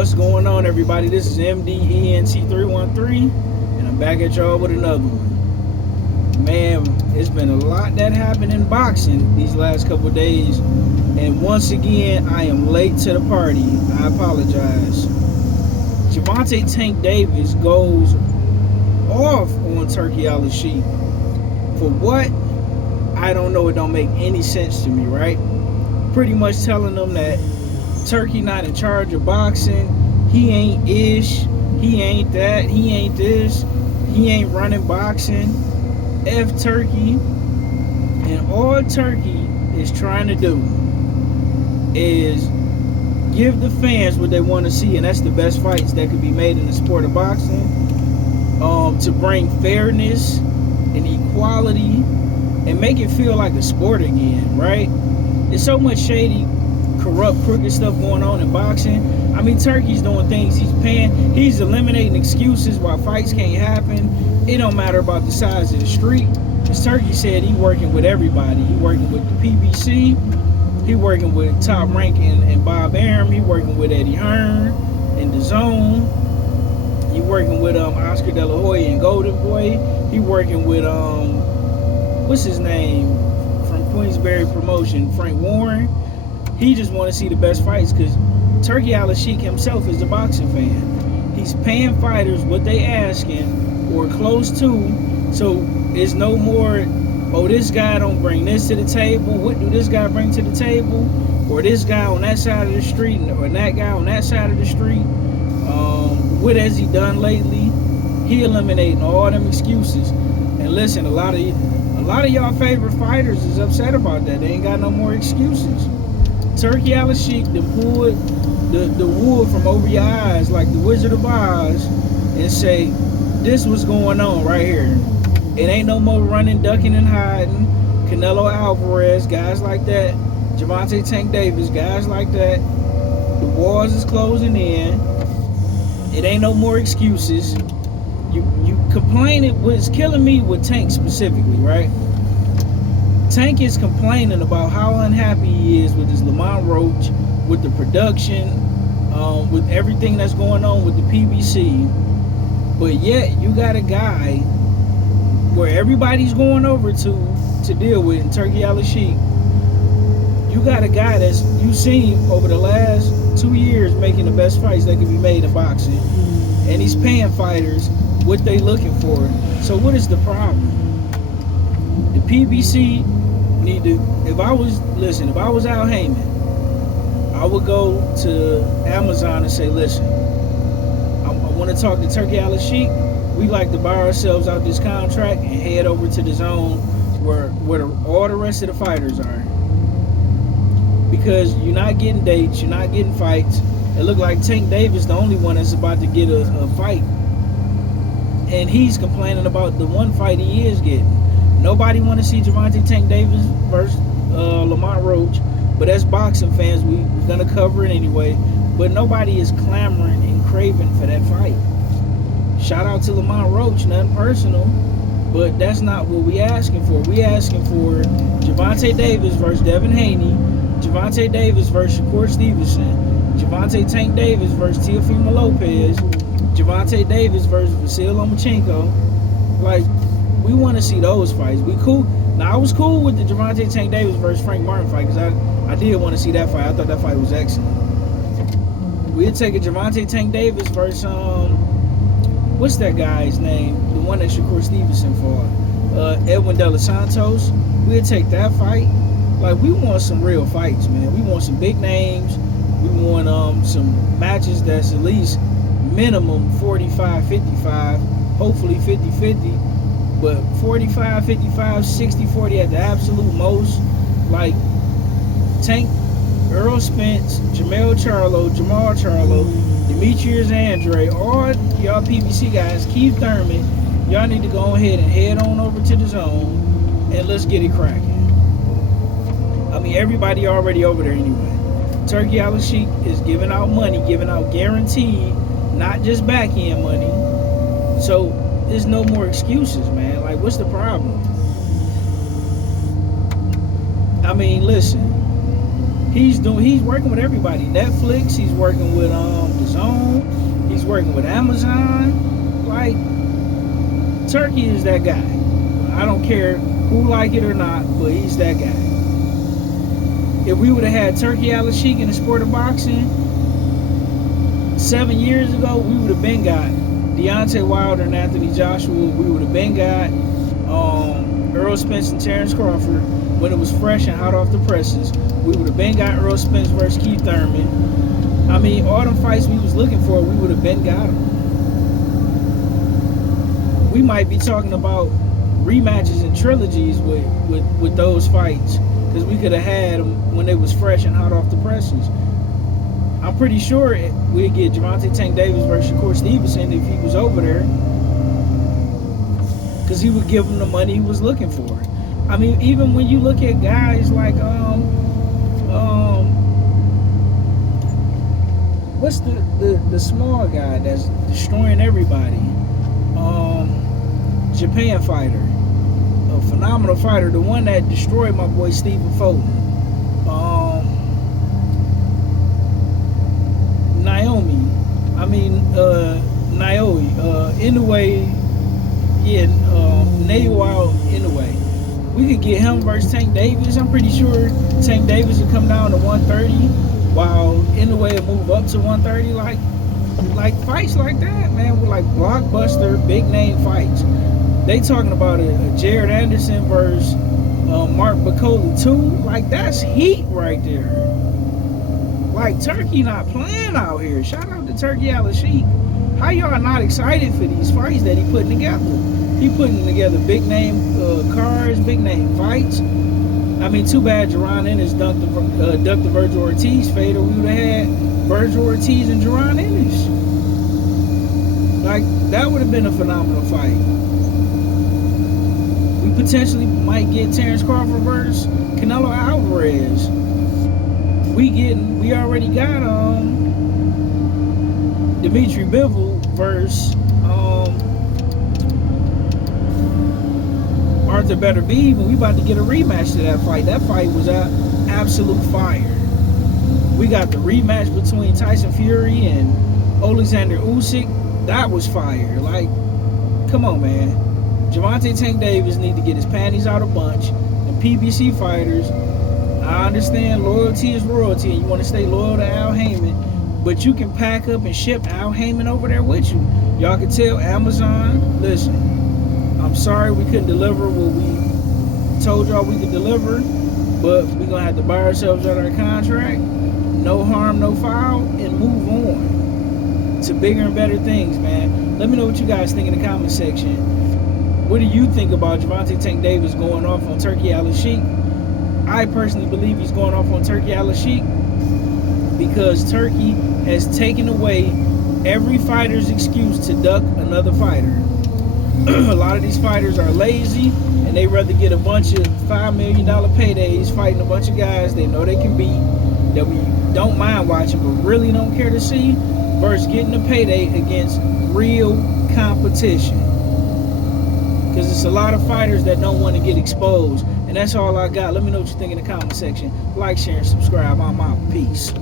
What's going on, everybody? This is MDENT313, and I'm back at y'all with another one. Man, it's been a lot that happened in boxing these last couple of days, and once again, I am late to the party. I apologize. Gervonta Tank Davis goes off on Turki Alishikh. For what? I don't know. It don't make any sense to me, right? Pretty much telling them that Turki not in charge of boxing. He ain't ish. He ain't that. He ain't this. He ain't running boxing. F Turki. And all Turki is trying to do is give the fans what they want to see, and that's the best fights that could be made in the sport of boxing. To bring fairness and equality and make it feel like a sport again, right? There's so much shady, corrupt, crooked stuff going on in boxing. I mean, Turki's doing things. He's eliminating excuses why fights can't happen. It don't matter about the size of the street. As Turki said, he working with everybody. He working with the PBC. He working with Top Rank and Bob Arum. He working with Eddie Hearn and DAZN. He working with Oscar De La Hoya and Golden Boy. He working with what's his name from Queensberry Promotion, Frank Warren. He just want to see the best fights because Turki Alishikh himself is a boxing fan. He's paying fighters what they asking or close to, so it's no more, oh, this guy don't bring this to the table. What do this guy bring to the table? Or this guy on that side of the street, or that guy on that side of the street. What has he done lately? He eliminating all them excuses. And listen, a lot of y'all favorite fighters is upset about that. They ain't got no more excuses. Turki Alishikh pulled the wool from over your eyes like the Wizard of Oz and say, this was going on right here. It ain't no more running, ducking, and hiding. Canelo Alvarez, guys like that. Gervonta Tank Davis, guys like that. The walls is closing in. It ain't no more excuses. You complaining, what's killing me with Tank specifically, right? Tank is complaining about how unhappy he is with his Lamont Roach, with the production, with everything that's going on with the PBC. But yet, you got a guy where everybody's going over to deal with, in Turki Alishikh. You got a guy that's, you've seen over the last 2 years making the best fights that can be made in boxing. And he's paying fighters what they looking for. So what is the problem? The PBC need to, if I was Al Heyman, I would go to Amazon and say, listen, I want to talk to Turki Alishikh. We like to buy ourselves out this contract and head over to the zone where all the rest of the fighters are. Because you're not getting dates, you're not getting fights. It looked like Tank Davis the only one that's about to get a fight. And he's complaining about the one fight he is getting. Nobody want to see Gervonta Tank Davis versus Lamont Roach. But as boxing fans, we're going to cover it anyway. But nobody is clamoring and craving for that fight. Shout out to Lamont Roach, nothing personal. But that's not what we asking for. We asking for Gervonta Davis versus Devin Haney. Gervonta Davis versus Shakur Stevenson. Gervonta Tank Davis versus Teofimo Lopez. Gervonta Davis versus Vasyl Lomachenko. Like, we want to see those fights. We cool. Now, I was cool with the Gervonta Tank Davis versus Frank Martin fight because I did want to see that fight. I thought that fight was excellent. We'd take a Gervonta Tank Davis versus what's that guy's name? The one that Shakur Stevenson fought. Edwin De Los Santos. We'd take that fight. Like, we want some real fights, man. We want some big names. We want some matches that's at least minimum 45-55, hopefully 50-50, but 45-55, 60-40 at the absolute most. Like, Tank, Earl Spence, Jamal Charlo, Demetrius Andre, all y'all PBC guys, Keith Thurman, y'all need to go ahead and head on over to the zone and let's get it cracking. I mean, everybody already over there anyway. Turki Alishikh is giving out money, giving out guaranteed, not just back-end money. So there's no more excuses, man. Like, what's the problem? I mean, listen, He's working with everybody. Netflix. He's working with DAZN. He's working with Amazon. Like, Turki is that guy. I don't care who like it or not, but he's that guy. If we would have had Turki Alishikh in the sport of boxing 7 years ago, we would have been got Deontay Wilder and Anthony Joshua. We would have been got Errol Spence and Terrence Crawford when it was fresh and hot off the presses. We would have been got Errol Spence versus Keith Thurman. I mean, all them fights we was looking for, we would have been got them. We might be talking about rematches and trilogies with those fights, because we could have had them when they was fresh and hot off the presses. I'm pretty sure we'd get Gervonta Tank Davis versus Shakur Stevenson if he was over there, because he would give him the money he was looking for. I mean, even when you look at guys like what's the small guy that's destroying everybody? Japan fighter, a phenomenal fighter, the one that destroyed my boy Stephen Fulton. Inoue, Naoya Inoue. We could get him versus Tank Davis. I'm pretty sure Tank Davis would come down to 130, while Inoue would move up to 130. Like fights like that, man, with like blockbuster, big name fights. They talking about a Jared Anderson versus Mark Bacoli too. Like, that's heat right there. Like, Turki not playing out here. Shout out to Turki Alishikh. How y'all not excited for these fights that he putting together? He putting together big name cards, big name fights. I mean, too bad Jaron Ennis ducked the Virgil Ortiz fade, or we would have had Virgil Ortiz and Jaron Ennis. Like, that would have been a phenomenal fight. We potentially might get Terrence Crawford versus Canelo Alvarez. We already got Dimitri Bivol versus Arthur Beterbiev, and we about to get a rematch to that fight. That fight was absolute fire. We got the rematch between Tyson Fury and Alexander Usyk. That was fire. Like, come on, man. Gervonta Tank Davis need to get his panties out a bunch. The PBC fighters, I understand loyalty is royalty, and you want to stay loyal to Al Heyman, but you can pack up and ship Al Heyman over there with you. Y'all can tell Amazon, listen, I'm sorry we couldn't deliver what we told y'all we could deliver, but we're going to have to buy ourselves out of our contract, no harm, no foul, and move on to bigger and better things, man. Let me know what you guys think in the comment section. What do you think about Gervonta Tank Davis going off on Turki Alishikh? I personally believe he's going off on Turki Alishikh because Turki has taken away every fighter's excuse to duck another fighter. A lot of these fighters are lazy, and they rather get a bunch of $5 million paydays fighting a bunch of guys they know they can beat, that we don't mind watching but really don't care to see, versus getting a payday against real competition. Because it's a lot of fighters that don't want to get exposed. And that's all I got. Let me know what you think in the comment section. Like, share, and subscribe. I'm out. Peace.